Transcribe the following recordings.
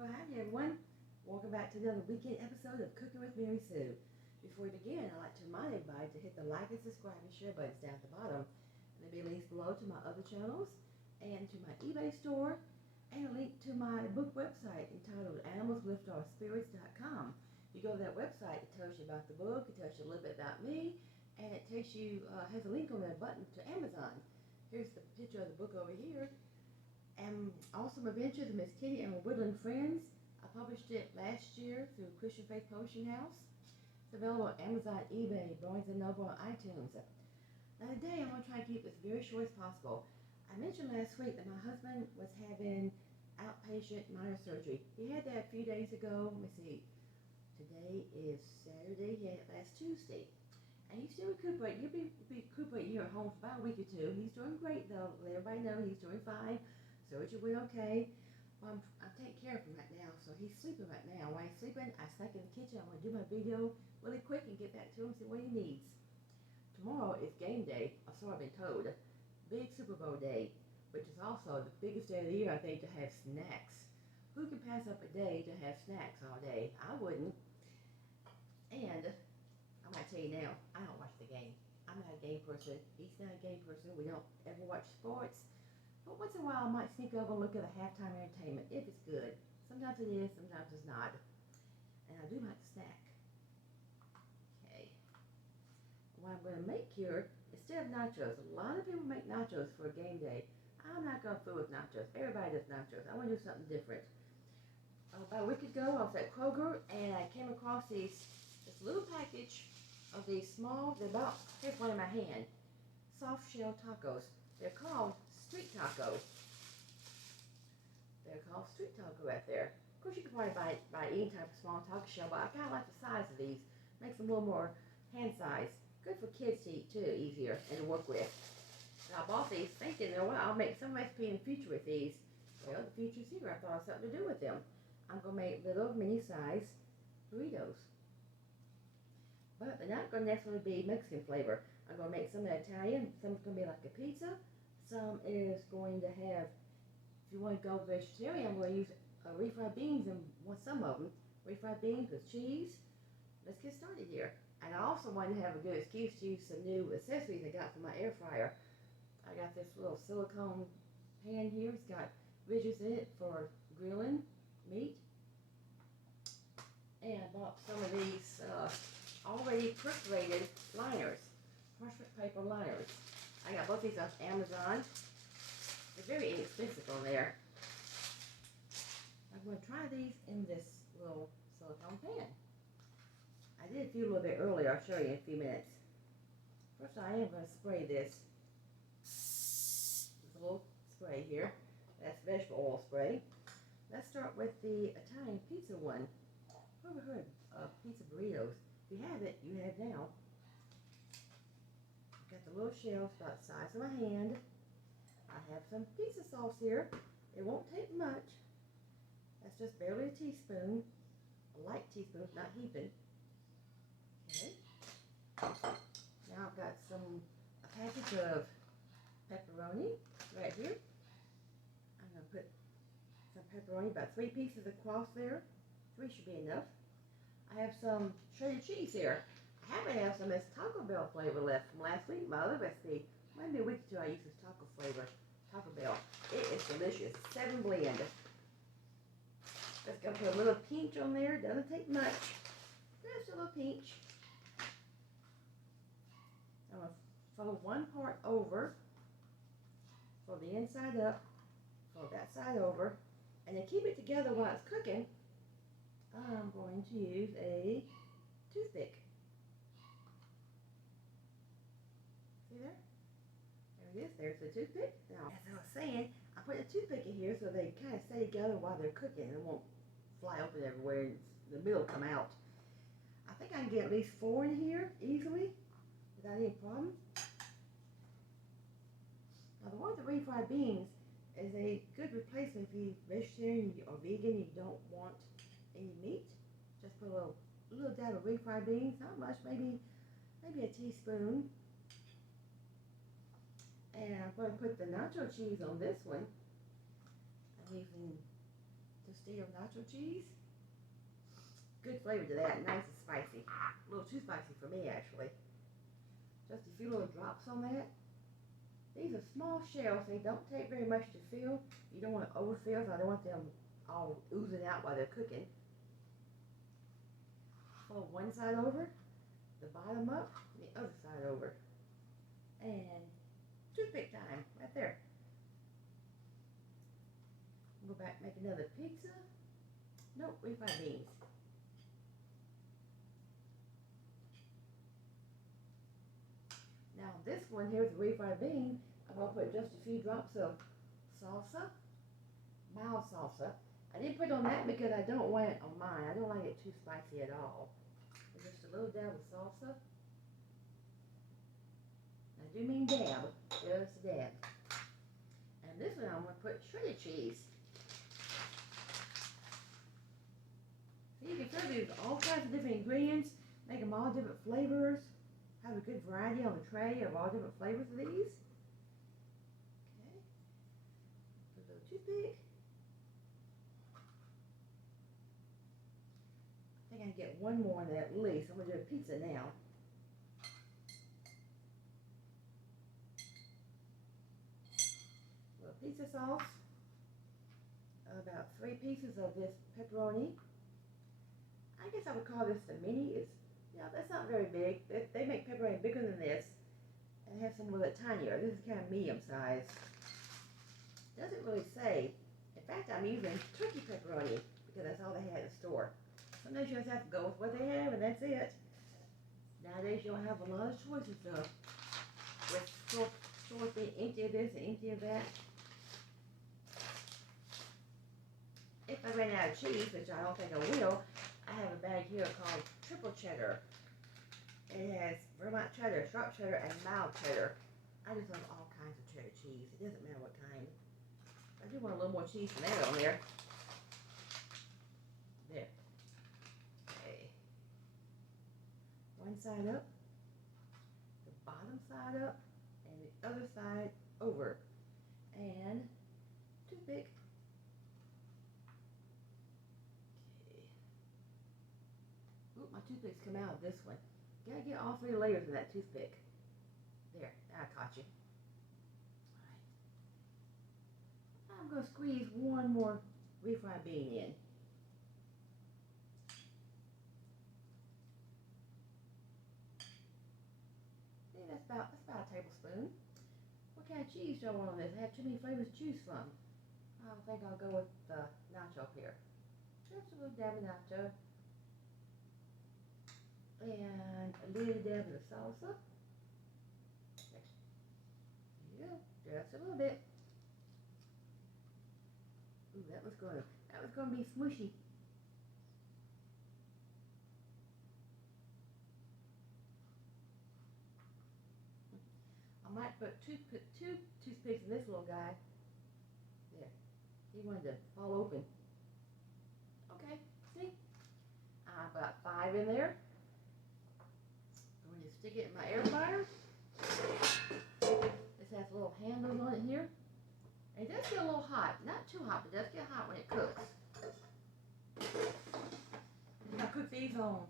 Well, howdy everyone. Welcome back to another weekend episode of Cooking with Mary Sue. Before we begin, I'd like to remind everybody to hit the like and subscribe and share buttons down at the bottom. And there'll be links below to my other channels and to my eBay store and a link to my book website entitled AnimalsLiftOurSpirits.com. If you go to that website, it tells you about the book, it tells you a little bit about me, and it takes you, has a link on that button to Amazon. Here's the picture of the book over here. Awesome Adventures of Miss Kitty and her Woodland Friends. I published it last year through Christian Faith Publishing House. It's available on Amazon, eBay, Barnes & Noble, and iTunes. Now today I'm going to try to keep this very short as possible. I mentioned last week that my husband was having outpatient minor surgery. He had that a few days ago. Let me see. Today is Saturday. He had it last Tuesday. And he's still recuperating. He'll be recuperating here at home for about a week or two. He's doing great though. Let everybody know he's doing fine. Surgery went okay. Well, I'm taking care of him right now, so he's sleeping right now. While he's sleeping, I snuck in the kitchen. I'm going to do my video really quick and get back to him, see what he needs. Tomorrow is game day, or so I've been told. Big Super Bowl day, which is also the biggest day of the year, I think, to have snacks. Who can pass up a day to have snacks all day? I wouldn't. And I'm going to tell you now, I don't watch the game. I'm not a game person. He's not a game person. We don't ever watch sports. But once in a while, I might sneak over and look at a halftime entertainment if it's good. Sometimes it is, sometimes it's not. And I do like to snack. Okay. What I'm going to make here, instead of nachos, a lot of people make nachos for a game day. I'm not going to fool with nachos. Everybody does nachos. I want to do something different. About a week ago, I was at Kroger, and I came across this little package of these small, here's one in my hand, soft shell tacos. They're called street taco. They're called street taco right there. Of course, you can probably buy any type of small taco shell, but I kind of like the size of these. Makes them a little more hand size. Good for kids to eat too, easier and to work with. And I bought these thinking, well, I'll make some recipe in the future with these. Well, the future's here. I thought it had something to do with them. I'm going to make little mini size burritos. But they're not going to necessarily be Mexican flavor. I'm going to make some Italian. Some's going to be like a pizza. Some is going to have, if you want to go vegetarian, I'm going to use refried beans and some of them. Refried beans with cheese. Let's get started here. And I also wanted to have a good excuse to use some new accessories I got for my air fryer. I got this little silicone pan here. It's got ridges in it for grilling meat. And I bought some of these already perforated liners, parchment paper liners. I got both these off Amazon. They're very inexpensive on there. I'm going to try these in this little silicone pan. I did a few a little bit earlier. I'll show you in a few minutes. First, I am going to spray this. There's a little spray here. That's vegetable oil spray. Let's start with the Italian pizza one. Who ever heard of pizza burritos? If you have it, you have now. I've got the little shells about the size of my hand. I have some pizza sauce here. It won't take much. That's just barely a teaspoon. A light teaspoon, not heaping. Okay. Now I've got a package of pepperoni right here. I'm going to put some pepperoni, about 3 pieces across there. 3 should be enough. I have some shredded cheese here. I happen to have some of this Taco Bell flavor left from last week. My other recipe, maybe a week or two, I used this Taco Bell. It is delicious. 7 blend. Just gonna put a little pinch on there. Doesn't take much. Just a little pinch. I'm gonna fold one part over. Fold the inside up. Fold that side over. And to keep it together while it's cooking, I'm going to use a toothpick. See there? There it is. There's the toothpick. Now, as I was saying, I put a toothpick in here so they kind of stay together while they're cooking and it won't fly open everywhere and the middle come out. I think I can get at least 4 in here easily without any problem. Now, the one with the refried beans is a good replacement if you're vegetarian or vegan, you don't want any meat. Just put a little dab of refried beans, not much, maybe a teaspoon. And I'm going to put the nacho cheese on this one. I'm using Tostitos nacho cheese. Good flavor to that, nice and spicy. A little too spicy for me, actually. Just a few little drops on that. These are small shells. They don't take very much to fill. You don't want to overfill, so I don't want them all oozing out while they're cooking. Fold one side over, the bottom up, and the other side over. And toothpick time, right there. Go back, make another pizza. Nope, refried beans. Now this one here's the refried bean. I'm gonna put just a few drops of salsa, mild salsa. I didn't put on that because I don't want it on mine. I don't like it too spicy at all. Just a little dab of salsa. I do mean dab, just a dab. And this one I'm gonna put shredded cheese. So you can fill these with all kinds of different ingredients, make them all different flavors, have a good variety on the tray of all different flavors of these. Okay, put a little toothpick. I think I can get one more in there at least. I'm gonna do a pizza now. A little pizza sauce. About 3 pieces of this pepperoni. I guess I would call this the mini. It's, yeah, that's not very big. They make pepperoni bigger than this and have some with it tinier. This is kind of medium size. Doesn't really say. In fact, I'm using turkey pepperoni because that's all they had in the store. Sometimes you just have to go with what they have and that's it. Nowadays you don't have a lot of choices though. With stores being empty of this and empty of that. If I ran out of cheese, which I don't think I will, I have a bag here called triple cheddar. It has Vermont cheddar, sharp cheddar, and mild cheddar. I just love all kinds of cheddar cheese. It doesn't matter what kind. I do want a little more cheese than that on there. There. Okay. One side up, the bottom side up, and the other side over. And toothpick. My toothpicks come out of this one. Gotta get all 3 layers of that toothpick. There, I caught you. Alright. I'm gonna squeeze one more refried bean in. See, that's about a tablespoon. What kind of cheese do I want on this? I have too many flavors to choose from. I think I'll go with the nacho here. Just a little dab of nacho. And a little dab of the salsa. Yeah, just a little bit. Ooh, that was gonna be smushy. I might put two toothpicks in this little guy. There. He wanted to fall open. Okay, see? I got 5 in there. Stick it in my air fryer. This has little handles on it here. And it does get a little hot. Not too hot, but it does get hot when it cooks. I cook these on,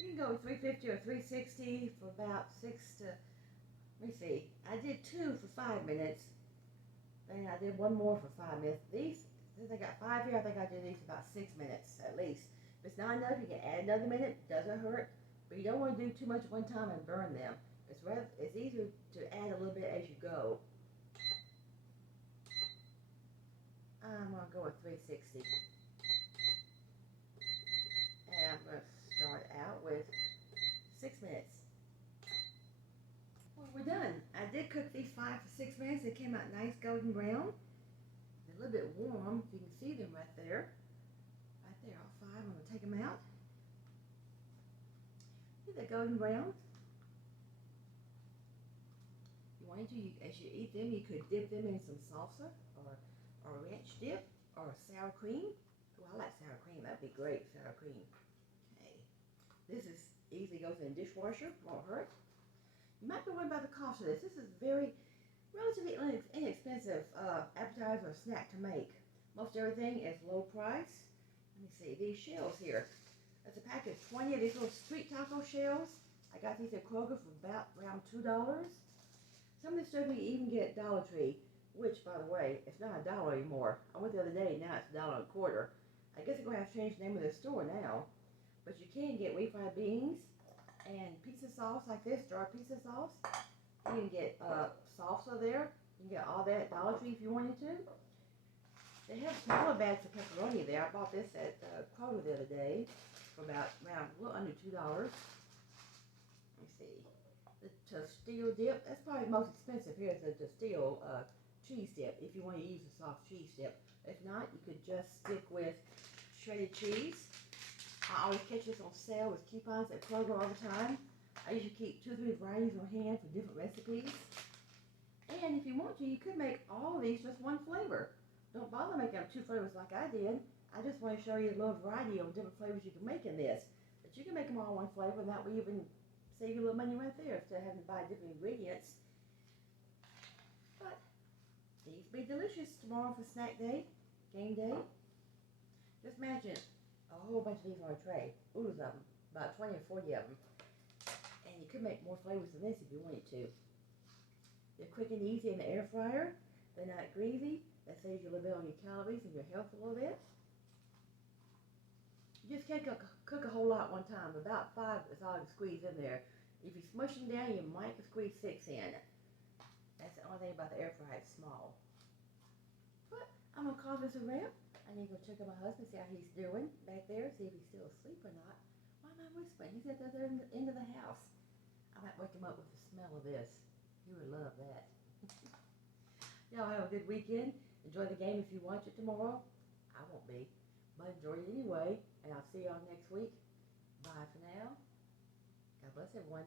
you can go with 350 or 360 for about 6 to, let me see. I did 2 for 5 minutes. Then I did 1 more for 5 minutes. These, since I got 5 here, I think I did these for about 6 minutes at least. If it's not enough, you can add another minute. Doesn't hurt. But you don't want to do too much at one time and burn them. It's easier to add a little bit as you go. I'm going to go with 360. And I'm going to start out with 6 minutes. Well, we're done. I did cook these 5 to 6 minutes. They came out nice golden brown. They're a little bit warm. You can see them right there. Right there, all 5. I'm going to take them out. The golden brown. You want to, as you eat them, you could dip them in some salsa or ranch dip or sour cream. Oh, I like sour cream. That'd be great, sour cream. Okay, this is easily goes in the dishwasher. Won't hurt. You might be worried about the cost of this. This is very relatively inexpensive appetizer or snack to make. Most everything is low price. Let me see, these shells here. That's a pack of 20 of these little street taco shells. I got these at Kroger for about around $2. Some of this stuff you even get at Dollar Tree, which, by the way, it's not $1 anymore. I went the other day, now it's $1.25. I guess I'm going to have to change the name of the store now. But you can get refried beans and pizza sauce like this, jar pizza sauce. You can get salsa there. You can get all that at Dollar Tree if you wanted to. They have smaller bags of pepperoni there. I bought this at Claude the other day for about around a little under $2. Let me see. The Tostille dip, that's probably the most expensive here, is the Tostille cheese dip, if you want to use a soft cheese dip. If not, you could just stick with shredded cheese. I always catch this on sale with coupons at Kroger all the time. I usually keep 2 or 3 varieties on hand for different recipes. And if you want to, you could make all of these just one flavor. Don't bother making up 2 flavors like I did. I just want to show you a little variety of different flavors you can make in this. But you can make them all one flavor, and that will even save you a little money right there instead of having to buy different ingredients. But these will be delicious tomorrow for snack day, game day. Just imagine a whole bunch of these on a tray, oodles of them, about 20 or 40 of them. And you could make more flavors than this if you wanted to. They're quick and easy in the air fryer. They're not greasy. That saves you a little bit on your calories and your health a little bit. You just can't cook a whole lot one time. About 5 is all you squeeze in there. If you smush them down, you might squeeze 6 in. That's the only thing about the air fryer, it's small. But I'm going to call this a wrap. I need to go check on my husband, see how he's doing back there, see if he's still asleep or not. Why am I whispering? He's at the other end of the house. I might wake him up with the smell of this. He would love that. Y'all have a good weekend. Enjoy the game if you watch it tomorrow. I won't be, but enjoy it anyway. And I'll see y'all next week. Bye for now. God bless everyone.